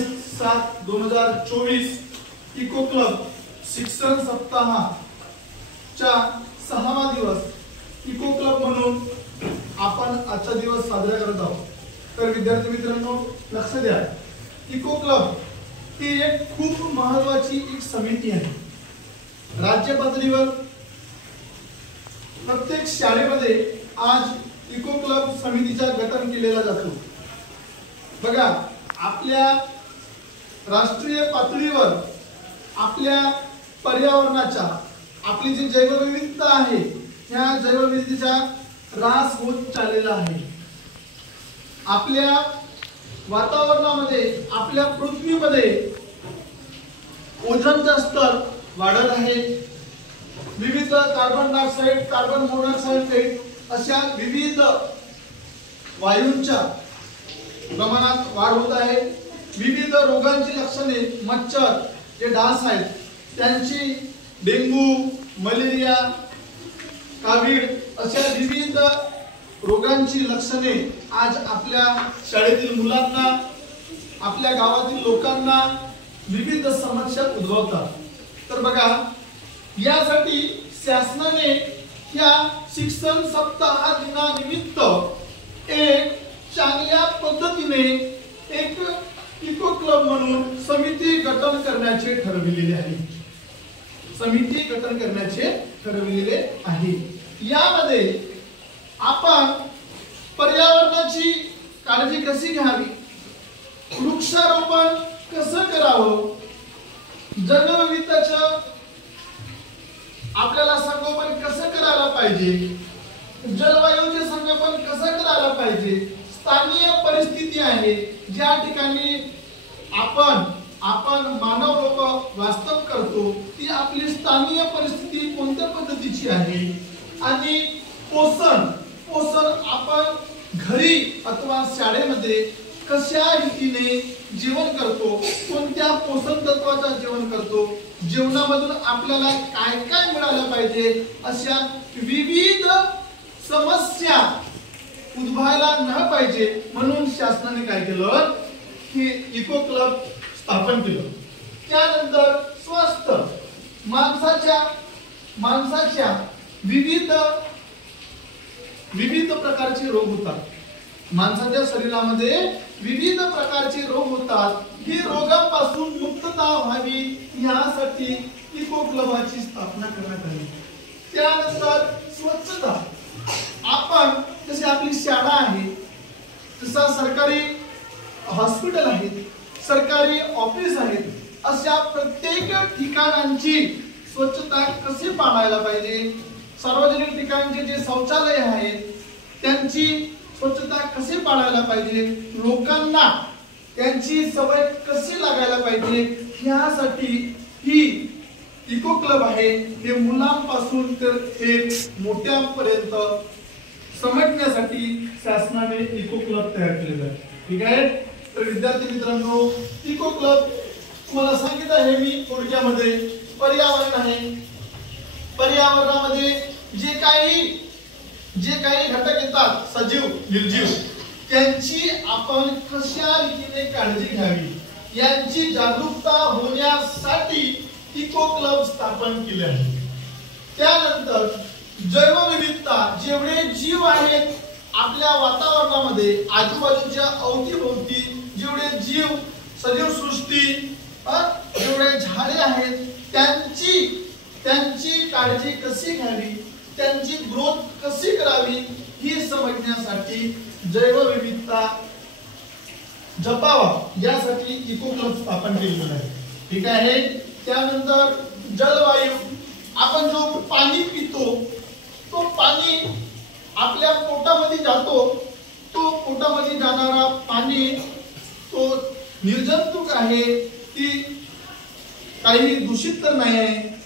19/7/2024 eco club शिक्षण सप्ताहाच्या 6वा दिवस इको क्लब म्हणून आपण आजचा दिवस साजरा करत आहोत। तर विद्यार्थी मित्रांनो लक्ष द्या, इको क्लब ही एक खूप महत्त्वाची एक समिती आहे। राज्य पातळीवर प्रत्येक शाळेमध्ये आज इको क्लब समितीचा गठन केलेला जातो। बघा, आपल्या राष्ट्रीय पातळीवर आपल्या पर्यावरणाचा, आपली जी जैवविविधता आहे, ह्या जैवविविधतेचा ऱ्हास होत चाललेला आहे। आपल्या वातावरणामध्ये, आपल्या पृथ्वीमध्ये ओझोनचा स्तर वाढत आहे। विविध कार्बन डायऑक्साइड, कार्बन मोनॉक्साइड अशा विविध वायूंच्या प्रमाणात वाढ होत आहे। विविध रोगांची लक्षणे, मच्छर जे डास आहेत त्यांची, डेंगू, मलेरिया, कावीळ अशा विविध रोगांची लक्षणे आज आपल्या शाळेतील मुलांना, आपल्या गावातील लोकांना विविध समस्या उद्भवतात। तर बघा, यासाठी शासनाने या शिक्षण सप्ताह दिनानिमित्त एक चांगल्या पद्धतीने एक इको क्लब म्हणून समिती गठन करण्याचे ठरविलेले आहे। समिती गठन करण्याचे ठरविलेले आहे। यामध्ये आपण पर्यावरणाची काळजी कशी घ्यावी, वृक्षारोपण कसं करावं, जैवविविधतेचं आपल्याला संगोपन कसं करायला पाहिजे, जलवायूचे संगोपन कसं करायला पाहिजे, स्थानिक परिस्थिती आहे ज्या ठिकाणी आपण मानव लोक वास्तव करतो, ती आपली स्थानिक परिस्थिती कोणत्या पद्धतीची आहे, आणि पोषण आपण घरी अथवा शाळेमध्ये कशा रीतीने जेवण करतो, कोणत्या पोषण तत्वाचं जेवण करतो, जेवणामधून आपल्याला काय काय मिळालं पाहिजे, अशा विविध समस्या उद्भवायला न पाहिजे म्हणून शासनाने काय केलं की इको क्लब स्थापन केलं। त्यानंतर स्वस्थ माणसाच्या विविध प्रकारचे रोग होतात। माणसाच्या शरीरामध्ये विविध प्रकारचे रोग होतात। ही रोगांपासून मुक्तता व्हावी यासाठी इको क्लबाची स्थापना करण्यात आली। त्यानंतर स्वच्छता, आपण जशी आपली शाळा आहे, तसा सरकारी हॉस्पिटल आहेत, सरकारी ऑफिस आहेत, अशा प्रत्येक ठिकाणांची स्वच्छता कशी पाळायला पाहिजे, सार्वजनिक ठिकाणचे जे शौचालय आहेत त्यांची स्वच्छता कशी पाळायला पाहिजे, लोकांना त्यांची सवय कशी लागायला पाहिजे, यासाठी ही इको क्लब आहे। हे मुलांपासून तर हे मोठ्यांपर्यंत समजण्यासाठी शासनाने इको क्लब तयार केलेला आहे। ठीक आहे। तर विद्यार्थी मित्रांनो, इको क्लब तुम्हाला सांगितलं आहे मी थोडक्यामध्ये, पर्यावरण आहे। पर्यावरणामध्ये जे काही घटक येतात, सजीव निर्जीव, त्यांची आपण कशा रीतीने काळजी घ्यावी यांची जागरूकता होण्यासाठी इको क्लब स्थापन केले आहे। त्यानंतर जैवविविधता, जेवढे जीव आहेत आपल्या वातावरणामध्ये, आजूबाजूच्या अवतीभोवती जेवढे जीव, सजीव सृष्टी, जेवढे झाडे आहेत त्यांची काळजी कशी घ्यावी, त्यांची ग्रोथ कशी करावी, ही समजण्यासाठी जैवविविधता जपावा यासाठी इको क्लब स्थापन केलेला आहे। ठीक आहे। त्यानंतर जलवायू, आपण जो पाणी पितो तो पाणी आपल्या पोटामध्ये जातो, तो पोटामध्ये जाणारा पाणी तो निर्जंतुक आहे, ती काही दूषित तर नाही आहे,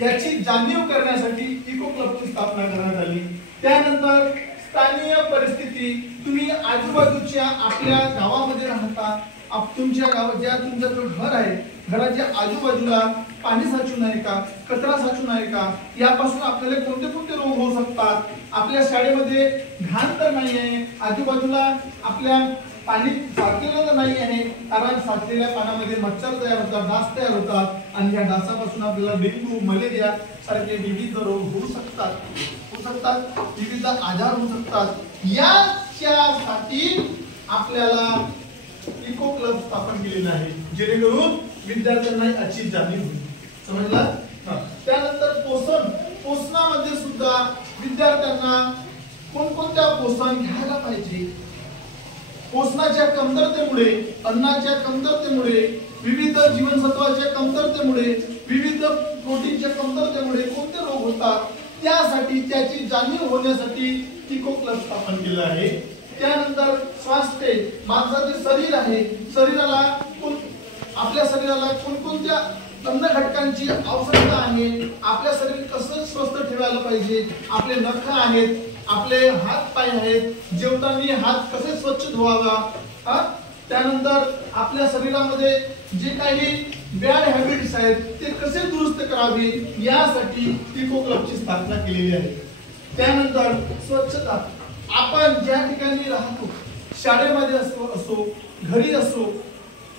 याची जाणीव करण्यासाठी इको क्लबची स्थापना करण्यात आली। त्यानंतर स्थानिक परिस्थिती, तुम्ही आजूबाजूच्या आपल्या गावामध्ये राहता, तुमच्या गावात तुमचं जो घर आहे, घराच्या आजूबाजूला पाणी साचून आहे का, कचरा साचून आहे का, यापासून आपल्याला कोणते कोणते रोग होऊ शकतात। आपल्या शाळेमध्ये घाण तर नाही आहे, आजूबाजूला आपल्या पाणी साचलेलं नाही आहे, कारण साचलेल्या पाण्यामध्ये मच्छर तयार होतात, डास तयार होतात आणि या डासापासून आपल्याला डेंग्यू, मलेरिया सारखे विविध रोग होऊ शकतात, विविध आजार होऊ शकतात। याच्यासाठी आपल्याला इको क्लब स्थापन केलेला आहे, जेणेकरून विद्यार्थ्यांना याची जाणीव होईल। समजलं? त्यानंतर पोषणामध्ये सुद्धा विद्यार्थ्यांना कोणकोणत्या पोषण घ्यायला पाहिजे, पोषणाच्या कमतरतेमुळे, अन्नाच्या कमतरतेमुळे, विविध जीवनसत्वाच्या कमतरतेमुळे, विविध प्रोटीनच्या कमतरतेमुळे कोणते रोग होतात, त्यासाठी त्याची जाणीव होण्यासाठी इको क्लब स्थापन केलं आहे। त्यानंतर स्वास्थ्य, माणसाचे शरीर आहे, आपल्या शरीराला कोणकोणत्या अन्न घटकांची आवश्यकता आहे, आपल्या शरीर कसं स्वस्थ ठेवायला पाहिजे, आपले नख आहेत, आपले हात पाय आहेत, जेवताना हात कसे स्वच्छ धुवावा, त्यानंतर आपल्या शरीरामध्ये जे काही बॅड हॅबिट्स आहेत ते कसे दुरुस्त करावे, यासाठी इको क्लबची स्थापना केलेली आहे। त्यानंतर स्वच्छता, आपण ज्या ठिकाणी राहतो, शाळेमध्ये असो, घरी असो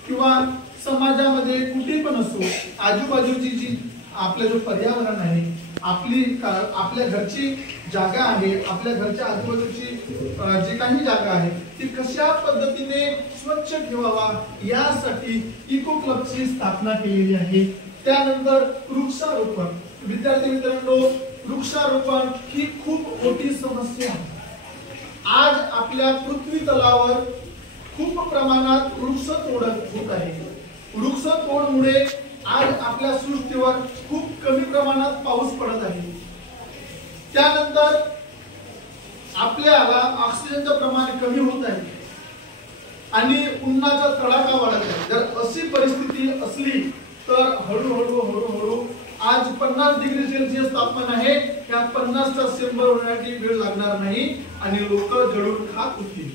किंवा समाजामध्ये कुठे पण असो, आजूबाजूची जी आपलं जो पर्यावरण आहे, आपल्या घरची जागा आहे, आपल्या घरच्या आजूबाजूची जे काही जागा आहे ती कशा पद्धतीने स्वच्छ ठेवावा, यासाठी इको क्लबची स्थापना केलेली आहे। त्यानंतर वृक्षारोपण, विद्यार्थी मित्रांनो, वृक्षारोपण ही खूप मोठी समस्या आहे। आज आपल्या पृथ्वी तलावर खूप प्रमाणात वृक्षतोड होत आहे। वृक्षतोडमुळे आज आपल्या सृष्टीवर खूप कमी प्रमाणात पाऊस पडत आहे। त्यानंतर आपल्याला ऑक्सिजनचं प्रमाण कमी होत आहे आणि उन्हाचा तडाखा वाढत आहे। जर अशी परिस्थिती असली तर हळूहळू आज 50 डिग्री सेल्सिअस तापमान आहे, त्या 50चा 100 होण्यासाठी वेळ लागणार नाही आणि लोक जळून खाक होतील।